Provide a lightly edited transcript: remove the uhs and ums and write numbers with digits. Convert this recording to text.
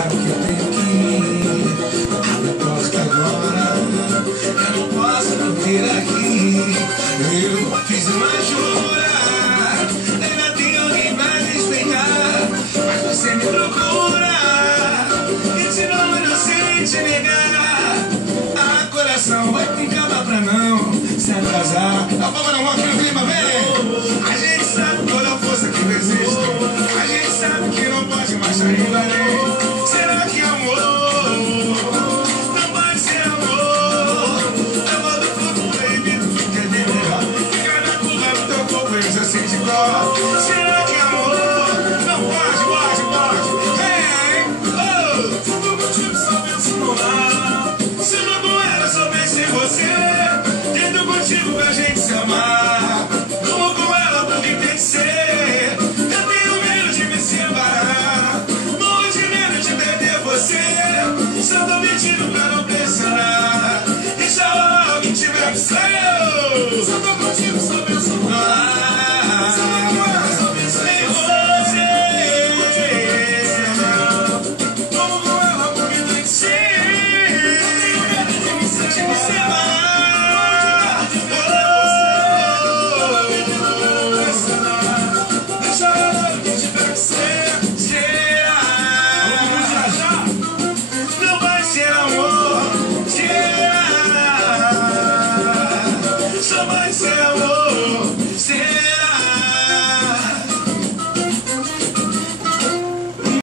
sabe que eu tenho que ir. Abre a porta agora, eu não posso dormir aqui. Eu fiz uma jura, ainda tem alguém pra me explicar, mas você me procura e de novo eu não sei te negar. Ah, coração, vai ter calma pra não se atrasar. A palma na mão aqui no clima, vem! A gente sabe toda a força que existe, a gente sabe que não pode mais sair dali. Será que amor não pode ser amor? Eu vou do fogo proibido, fica de melhor. Fica na curva do teu corpo e você sente dó. Será que amor não pode, pode? Vem! Oh! Tudo contigo só penso no mar. Se não com ela, só penso em você. Tento contigo pra gente se amar. Vamos com ela porque tem que ser. Eu tenho medo de me separar, morro de medo de perder você. Só tô mentindo pra não pressionar. Deixa logo alguém tiver que sair. Só tô contigo, só penso no mar. Se não com ela, só penso em você.